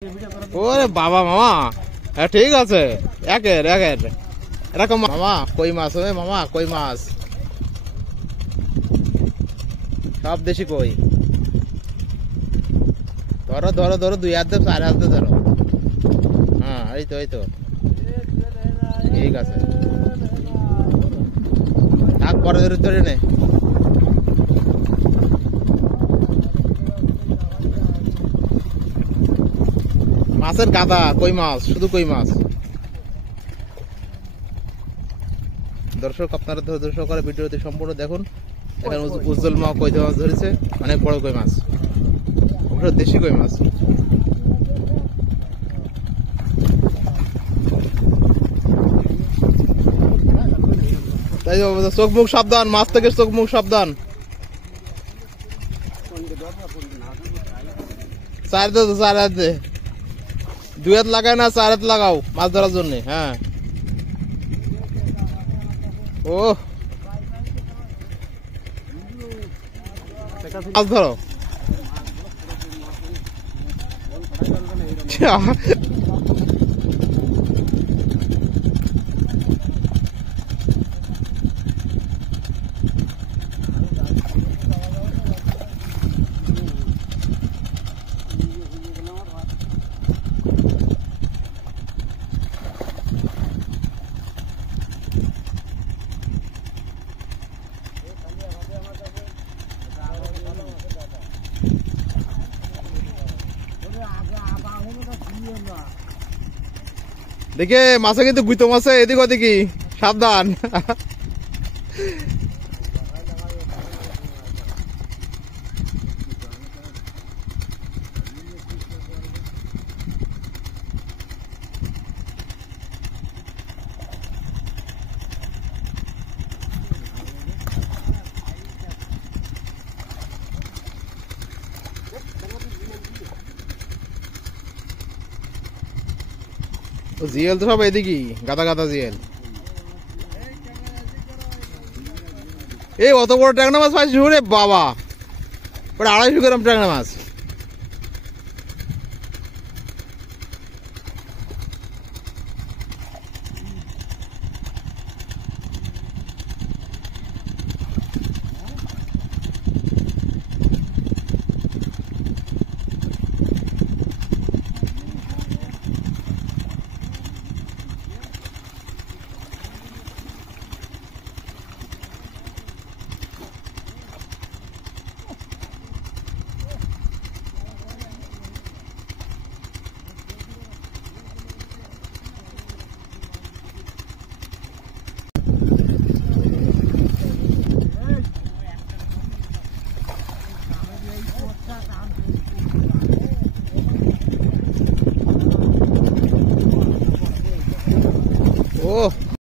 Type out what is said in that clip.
ওরে বাবা মামা, ঠিক আছে, একের একের এরকম মামা। কই মাছ, ওই মামা কই মাছ, সব দেশি কই। ধরো ধরো ধরো, 2 হাত দিয়ে 4 হাত দিয়ে ধরো। হ্যাঁ এই তো এই তো, ঠিক আছে, থাক পরে ধরে ধরে নে। মাছের গাদা, কই মাছ, শুধু কই মাছ। দর্শক আপনারা ধৈর্য সহকারে ভিডিওটি সম্পূর্ণ দেখুন। এখানে উজ্জ্বল মা কই মাছ ধরেছে, অনেক বড় কই মাছ, ওটা দেশি কই মাছ। তাই চোখ মুখ সাবধান, মাছ থেকে চোখ মুখ সাবধান। 4 হাতে 2 হাত লাগায় না, 4 হাত লাগাও মাছ ধরার জন্য। হ্যাঁ ও মাছ ধরো। দেখে মাছে কিন্তু গুইতো মাছে এদিক ওদিকে, সাবধান। জিএল তো সব এদিকে, গাদা গাদা জিএল। এই অত বড় ট্যাংরা মাছ পাইছি রে বাবা, ওটা 250 গ্রাম ট্যাংরা মাছ।